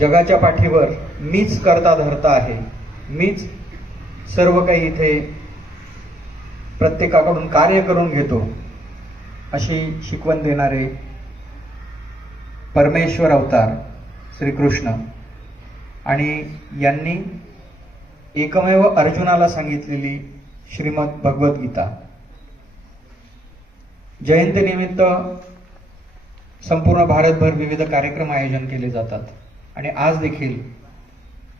जगाच्या पाठीवर मीच करता धरता आहे, मीच सर्व काही इथे प्रत्येकाकडून कार्य करून घेतो, अशी शिकवण देणारे परमेश्वर अवतार श्रीकृष्ण आणि यांनी एकमेव अर्जुनाला सांगितलेली श्रीमद भगवद्गीता जयंतीनिमित्त संपूर्ण भारतभर विविध कार्यक्रम आयोजन केले जातात आणि आज देखील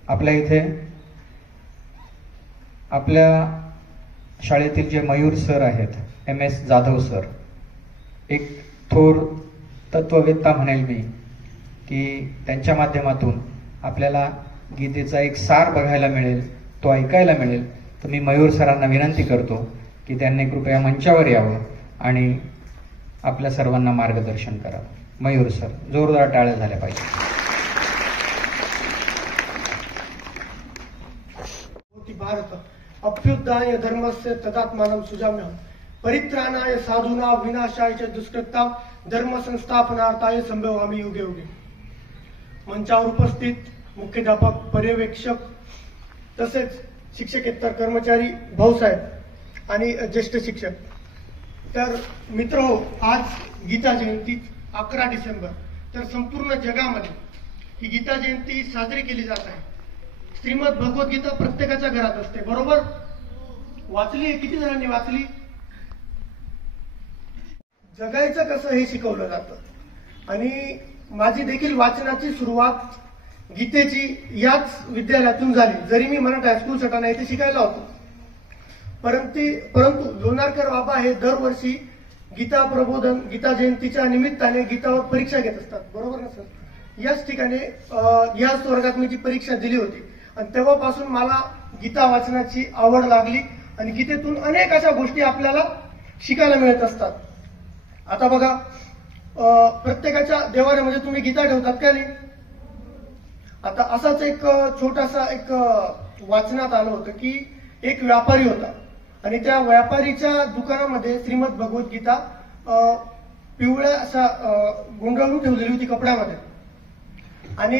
आपल्या इथे आपल्या शाळेतील जे मयूर सर आहेत, MS जाधव सर, एक थोर तत्ववेत्ता म्हणेल मी, की त्यांच्या माध्यमातून आपल्याला गीतेचा एक सार बघायला मिळेल, तो ऐकायला मिळेल. तर मी मयूर सरांना विनंती करतो की त्यांनी कृपया मंचावर यावं आणि आपल्या सर्वांना मार्गदर्शन करावं. मयूर सर, जोरदार टाळ्या झाल्या पाहिजे. भारत अभ्युत्थाय धर्मस्य तदात्मानं सुजाम्यहं परित्राणाय साधूनां विनाशाय च दुष्कृतां धर्म संस्थापनार्थाय संभवामि युगे युगे. मंचावर उपस्थित मुख्याध्यापक, पर्यवेक्षक तसेच शिक्षकेतर कर्मचारी, भाऊसाहेब आणि ज्येष्ठ शिक्षक. तर मित्रहो, आज गीता जयंती 11 डिसेंबर. तर संपूर्ण जगामध्ये ही गीता जयंती साजरी केली जात आहे. श्रीमद भगवद्गीता प्रत्येकाच्या घरात असते, बरोबर? वाचली? किती जणांनी वाचली? जगायचं कसं हे शिकवलं जातं आणि माझी देखील वाचनाची सुरुवात गीतेची याच विद्यालयातून झाली. जरी मी मराठी हायस्कूल सटाणा येथे शिकायला होतो, परंतु लोणारकर बाबा हे दरवर्षी गीता प्रबोधन, गीता जयंतीच्या निमित्ताने गीतावर परीक्षा घेत असतात, बरोबर ना सर? याच ठिकाणी याच वर्गात मी ती परीक्षा दिली होती आणि तेव्हापासून मला गीता वाचनाची आवड लागली आणि गीतेतून अनेक अशा गोष्टी आपल्याला शिकायला मिळत असतात. आता बघा, प्रत्येकाच्या देवाऱ्यामध्ये तुम्ही गीता ठेवतात का नाही? आता असाच एक छोटासा एक वाचनात आलं होतं की एक व्यापारी होता आणि त्या व्यापारीच्या दुकानामध्ये श्रीमद भगवद्गीता पिवळ्या असा गुंडाळून ठेवलेली होती कपड्यामध्ये. आणि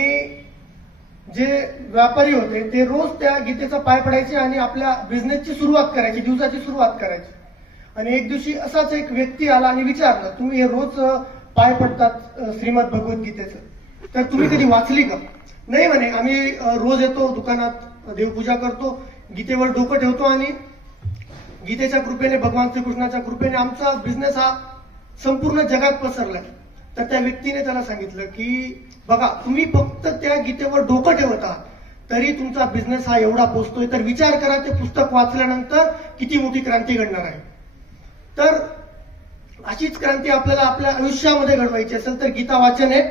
जे व्यापारी होते ते रोज त्या गीतेचा पाय पडायचे आणि आपल्या बिझनेसची सुरुवात करायची, दिवसाची सुरुवात करायची. आणि एक दिवशी असाच एक व्यक्ती आला आणि विचारलं, तुम्ही हे रोज पाय पडतात श्रीमद भगवद्गीतेचं, तर तुम्ही कधी वाचली का? नाही म्हणे, आम्ही रोज येतो दुकानात, देवपूजा करतो, गीतेवर डोकं ठेवतो आणि गीतेच्या कृपेने, भगवान श्रीकृष्णाच्या कृपेने आमचा बिझनेस हा संपूर्ण जगात पसरलाय. तर त्या व्यक्तीने त्याला सांगितलं की बघा, तुम्ही फक्त त्या गीतेवर डोकं ठेवत आहात तरी तुमचा बिझनेस हा एवढा पोचतोय, तर विचार करा ते पुस्तक वाचल्यानंतर किती मोठी क्रांती घडणार आहे. तर अशीच क्रांती आपल्याला आपल्या आयुष्यामध्ये घडवायची असेल तर गीता वाचन हे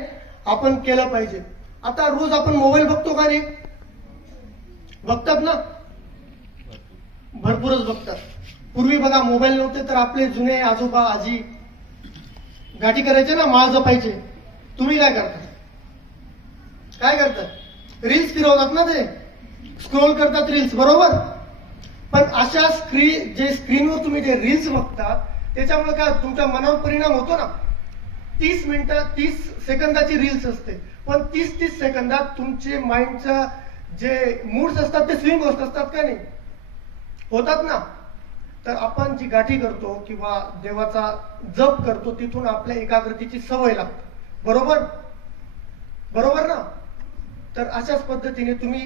आपण केलं पाहिजे. आता रोज आपण मोबाईल बघतो का नाही? बघतात ना, भरपूरच बघतात. पूर्वी बघा मोबाईल नव्हते तर आपले जुने आजोबा आजी गाठी करायचे ना, माळ जपायचे. तुम्ही काय करता? काय करतात? रील्स फिरवतात ना, ते स्क्रोल करतात रील्स, बरोबर? पण अशा स्क्रीनवर तुम्ही जे रील्स बघता त्याच्यामुळे काय तुमच्या मनावर परिणाम होतो ना. 30 सेकंदाची रील्स असते, पण 30 सेकंदात तुमचे माइंडचा जे मूड्स असतात ते स्विंग होत असतात का नाही? होतात ना. तर आपण जी गाठी करतो किंवा देवाचा जप करतो तिथून आपल्या एकाग्रतेची सवय लागते, बरोबर? बरोबर ना. तर अशाच पद्धतीने तुम्ही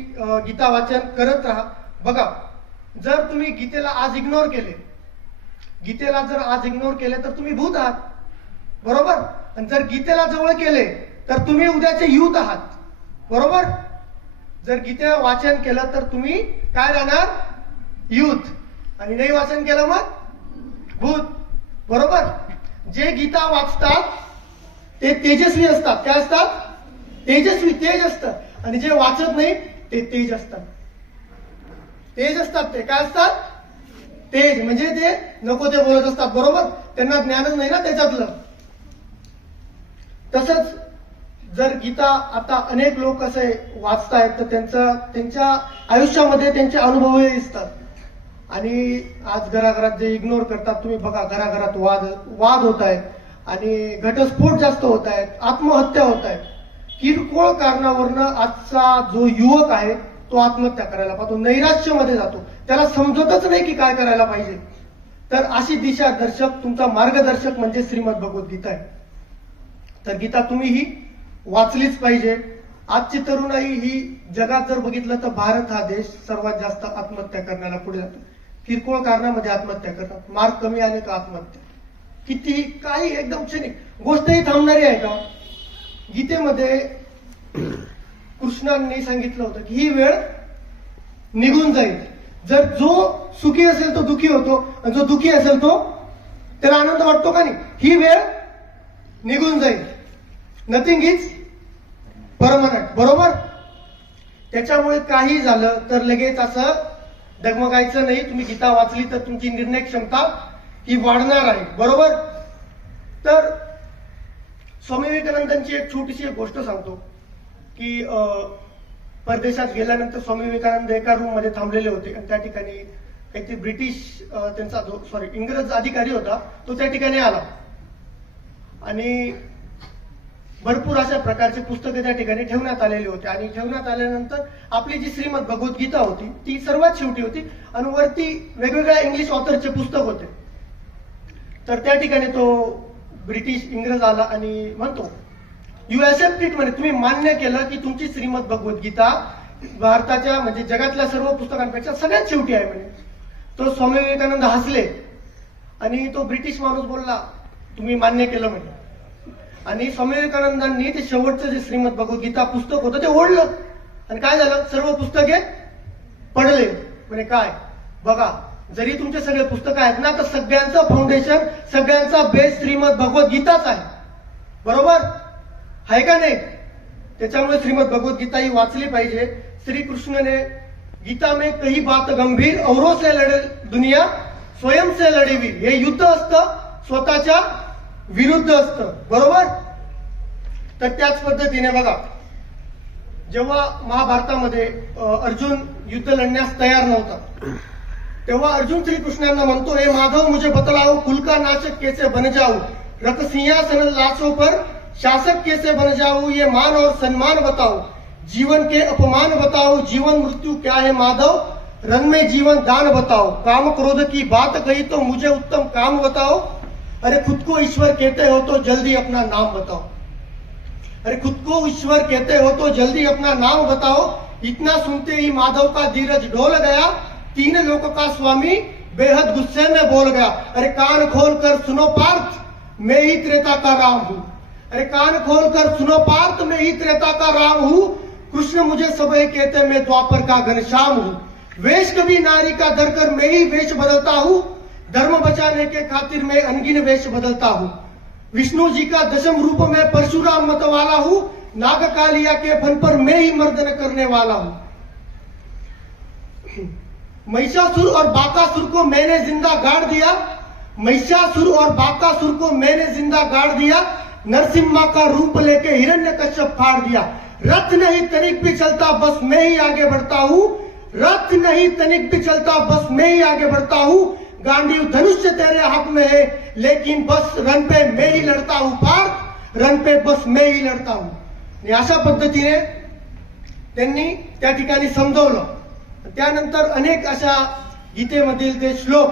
गीता वाचन करत राहा. बघा, जर तुम्ही गीतेला आज इग्नोर केले, तर तुम्ही भूत आहात, बरोबर? आणि जर गीतेला जवळ केले तर तुम्ही उद्याचे यूथ आहात, बरोबर? जर गीतेला वाचन केलं तर तुम्ही काय राहणार? यूथ. आणि नाही वाचन केलं मग भूत, बरोबर? जे गीता वाचतात ते तेजस्वी असतात. काय असतात? तेजस्वी, तेज असतं. आणि जे वाचत नाही ते तेज असतात. ते काय असतात? तेज. म्हणजे ते नको ते बोलत असतात, बरोबर? त्यांना ज्ञानच नाही ना त्याच्यातलं. तसंच जर गीता आता अनेक लोक असे वाचतायत तर त्यांच्या आयुष्यामध्ये त्यांचे अनुभवही दिसतात. आणि आज घराघरात जे इग्नोर करतात, तुम्ही बघा घराघरात वाद होत आहेत आणि घटस्फोट जास्त होत आहेत, आत्महत्या होत आहेत. किरकोळ कारणावरनं आजचा जो युवक आहे तो आत्महत्या करायला पाहतो, नैराश्यामध्ये जातो, त्याला समजतच नाही की काय करायला पाहिजे. तर अशी दिशादर्शक तुमचा मार्गदर्शक म्हणजे श्रीमद भगवद्गीता आहे. तर गीता तुम्ही ही वाचलीच पाहिजे. आजची तरुणाई ही जगात जर बघितलं तर भारत हा देश सर्वात जास्त आत्महत्या करण्याला पुढे जातो. किरकोळ कारणामध्ये आत्महत्या करतात. मार्क कमी आले का आत्महत्या, किती काही एकदम क्षणिक गोष्टही थांबणारी आहे का. गीतेमध्ये कृष्णांनी सांगितलं होतं की ही वेळ निघून जाईल. जर जो सुखी असेल तो दुखी होतो आणि जो दुखी असेल तो त्याला आनंद वाटतो का नाही. ही वेळ निघून जाईल. नथिंग इज परमनंट, बरोबर. त्याच्यामुळे काही झालं तर लगेच असं डगमगायचं नाही. तुम्ही गीता वाचली तर तुमची निर्णय क्षमता ही वाढणार आहे, बरोबर. तर स्वामी विवेकानंदांची एक छोटीशी एक गोष्ट सांगतो की परदेशात गेल्यानंतर स्वामी विवेकानंद एका रूम मध्ये थांबलेले होते आणि त्या ठिकाणी काहीतरी ब्रिटिश त्यांचा इंग्रज अधिकारी होता, तो त्या ठिकाणी आला आणि भरपूर अशा प्रकारचे पुस्तके त्या ठिकाणी ठेवण्यात आलेले होते. आणि ठेवण्यात आल्यानंतर आपली जी श्रीमद भगवद्गीता होती ती सर्वात शेवटी होती आणि वरती वेगवेगळ्या इंग्लिश ऑथरचे पुस्तक होते. तर त्या ठिकाणी तो ब्रिटिश इंग्रज आला आणि म्हणतो, यू ऍक्सेप्ट इट, म्हणजे तुम्ही मान्य केलं की तुमची श्रीमद भगवद्गीता भारताच्या म्हणजे जगातल्या सर्व पुस्तकांपेक्षा सगळ्यात शेवटी आहे म्हणे. तो स्वामी विवेकानंद हसले आणि तो ब्रिटिश माणूस बोलला, तुम्ही मान्य केलं म्हणे. आणि स्वामी विवेकानंदांनी ते शेवटचं जे श्रीमद भगवद्गीता पुस्तक होतं ते ओढलं आणि काय झालं, सर्व पुस्तके पडले. म्हणजे काय बघा, जरी तुमचे सगळे पुस्तक आहेत ना तर सगळ्यांचं फाउंडेशन, सगळ्यांचा बेस श्रीमद भगवद्गीताच आहे, बरोबर आहे का नाही. त्याच्यामुळे श्रीमद भगवद्गीता ही वाचली पाहिजे. श्रीकृष्ण ने गीता में कही बात गंभीर, औरों से लढे दुनिया स्वयं से लढेवीर. हे युद्ध असतं स्वतःच्या विरुद्ध असतं, बरोबर. तर त्याच पद्धतीने बघा, जेव्हा महाभारतामध्ये अर्जुन युद्ध लढण्यास तयार नव्हता तेव्हा अर्जुन श्रीकृष्णांना म्हणतो, हे माधव मुझे बतलाओ कुल का नाशक कैसे बन जाऊं, रख सिंहासन लाशों पर शासक कैसे बन जाऊं, ये मान और सम्मान बताओ, जीवन के अपमान बताओ, जीवन मृत्यु क्या है माधव, रंग में जीवन दान बताओ, काम क्रोध की बात कही तो मुझे उत्तम काम बताओ, अरे खुद को ईश्वर कहते हो तो जल्दी अपना नाम बताओ, अरे खुद को ईश्वर कहते हो तो जल्दी अपना नाम बताओ. इतना सुनते ही माधव का धीरज डोल गया, तीन लोक का स्वामी बेहद गुस्से में बोल गया, अरे कान खोल कर सुनो पार्थ, मैं ही त्रेता का राम हूं, अरे कान खोल कर सुनो पार्थ, मैं ही त्रेता का राम हूं, कृष्ण मुझे सबे कहते मैं द्वापर का घनश्याम हूं, वेश कभी नारी का धरकर मैं ही वेश बदलता हूं, धर्म बचाने के खातिर मैं अनगिन वेश बदलता हूं, विष्णु जी का दशम रूप में परशुराम मत वाला हूं, नाग कालिया के फन पर मैं ही मर्दन करने वाला हूं, महिषासुर और बाकासुर को मैंने जिंदा गाड़ दिया, महिषासुर और बाकासुर को मैंने जिंदा गाड़ दिया, नरसिम्हा का रूप लेके हिरण्यकश्यप फाड़ दिया, रथ नहीं तनिक भी चलता बस मैं ही आगे बढ़ता हूं, रथ नहीं तनिक भी चलता बस मैं ही आगे बढ़ता हूं, गांडीव धनुष्य तेरे हाथ में है लेकिन बस रन पे मैं ही लढता हूं पार्थ, रन पे बस मैं ही लढता हूं. अशा पद्धतीने त्यांनी त्या ठिकाणी समजवलं. त्यानंतर अनेक अशा गीतेमधील ते श्लोक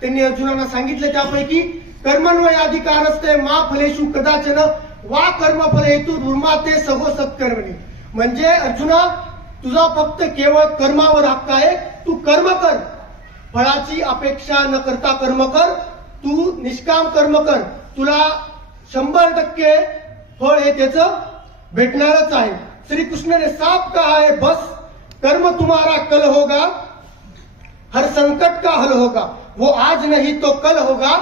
त्यांनी अर्जुनांना सांगितले. त्यापैकी कर्मण्वय अधिकारस्ते मा फलेषु कदाचन वा कर्मफल हेतु दुर्माते सगो सत्कर्मणी. म्हणजे अर्जुना, तुझा फक्त केवळ कर्मावर हक्क आहे. तू कर्म कर, फळाची अपेक्षा न करता कर्म कर, तू निष्काम कर्म कर, तुला 100% फळ हे त्याचं भेटणारच आहे. श्रीकृष्ण ने साफ कहा है, बस कर्म तुम्हारा कल होगा, हर संकट का हल होगा, वो आज नहीं तो कल होगा,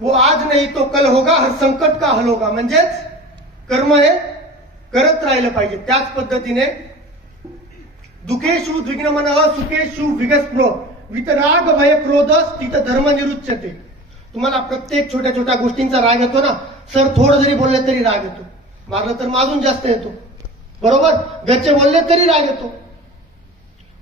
वो आज नहीं तो कल होगा, हर संकट का हल होगा. म्हणजेच कर्म हे करत राहिलं पाहिजे. त्याच पद्धतीने दुखेषु द्विग्नमनः सुखेषु विगस्प्रो वितराग भय क्रोध स्थित धर्म निरुच्यते. तुम्हाला प्रत्येक छोट्या छोट्या गोष्टींचा राग येतो ना सर, थोडं जरी बोलले तरी राग येतो, मारलं तर माजून जास्त येतो, बरोबर, घरचे बोलले तरी राग येतो.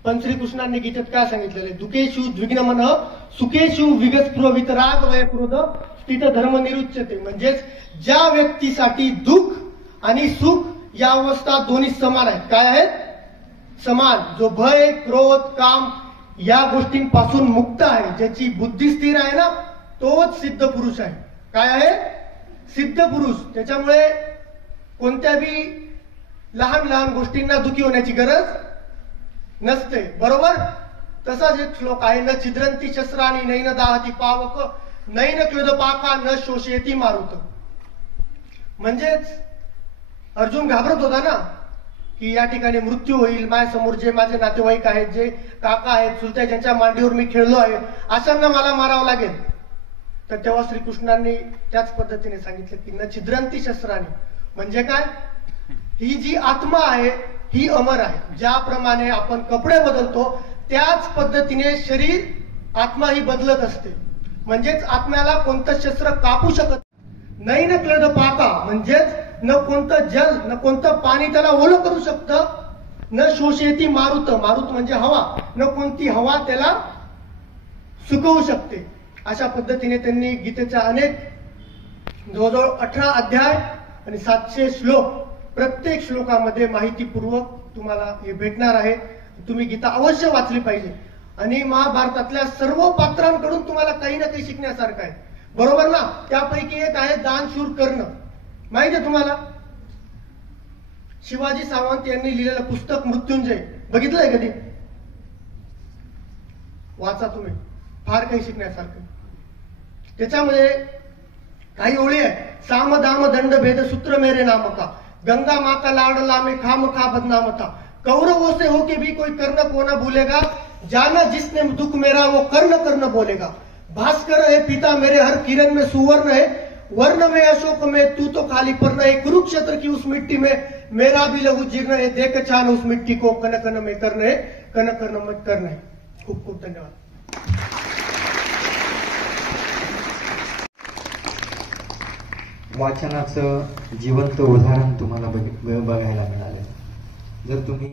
पण श्रीकृष्णांनी गीतेत काय सांगितलेलं, दुखेषु द्विग्नमनः सुखेषु विगस्प्रो वितराग भय क्रोध स्थित धर्म निरुच्यते. म्हणजेच ज्या व्यक्तीसाठी दुःख आणि सुख या अवस्था दोन्ही समान आहेत. काय आहेत? समान. जो भय, क्रोध, काम या गोष्टींपासून मुक्त आहे, ज्याची बुद्धी स्थिर आहे ना, तोच सिद्ध पुरुष आहे. काय आहे? सिद्ध पुरुष. त्याच्यामुळे कोणत्याही लहान लहान गोष्टींना दुखी होण्याची गरज नसते. बरोबर? तसाच एक श्लोक आहे, न छिद्रंती शस्त्राणी नैन दाहती पावक नैन क्लोदपाका न शोषयती मारुत. म्हणजेच अर्जुन घाबरत होता ना की या ठिकाणी मृत्यू होईल, माझ्यासमोर जे माझे नातेवाईक आहेत, जे काका आहेत, चुलते, ज्यांच्या मांडीवर मी खेळलो आहे, अशांना मला मारावं लागेल. तर तेव्हा श्रीकृष्णांनी त्याच पद्धतीने सांगितलं की न छिद्रंती शस्त्राणी. म्हणजे काय? ही जी आत्मा आहे ही अमर आहे. ज्याप्रमाणे आपण कपडे बदलतो त्याच पद्धतीने शरीर, आत्मा ही बदलत असते. म्हणजेच आत्म्याला कोणतं शस्त्र कापू शकत नाही. न क्लद पाका म्हणजेच न कोणतं जल, न कोणतं पाणी त्याला ओलं करू शकतं. न शोषयती मारुत, मारुत म्हणजे हवा, न कोणती हवा त्याला सुकवू शकते. अशा पद्धतीने त्यांनी गीतेच्या अनेक जवळजवळ 18 अध्याय आणि 700 श्लोक, प्रत्येक श्लोकामध्ये माहितीपूर्वक तुम्हाला हे भेटणार आहे. तुम्ही गीता अवश्य वाचली पाहिजे. आणि महाभारतातल्या सर्व पात्रांकडून तुम्हाला काही ना काही शिकण्यासारखं आहे. बरोबर ना? त्यापैकी एक आहे दानशूर कर्ण. माहिती आहे तुम्हाला? शिवाजी सावंत यांनी लिहिलेलं पुस्तक मृत्युंजय बघितलंय कधी? वाचा तुम्ही, फार काही शिकण्यासारखं. त्याच्यामध्ये काही ओळी आहे. साम दाम दंड भेद सूत्र मेरे नाम का, गंगा माता लाडला में खाम खा बदनाम था, कौरवों से होके भी कोई कर्ण को न भूलेगा, जाना जिसने दुख मेरा वो कर्ण कर्ण बोलेगा, भास्कर है पिता मेरे हर किरण में सुवर्ण है, वर्ण में अशोक में तू तो खाली पर्ण है, कुरुक्षेत्र की उस मिट्टी में मेरा भी लहू जीर्ण है, देख छान उस मिट्टी को कन कन में कर्ण है, कन कर्ण में कर्ण है. खूप खूप धन्यवाद. वाचनाचं जिवंत उदाहरण तुम्हाला बघायला मिळालं. जर तुम्ही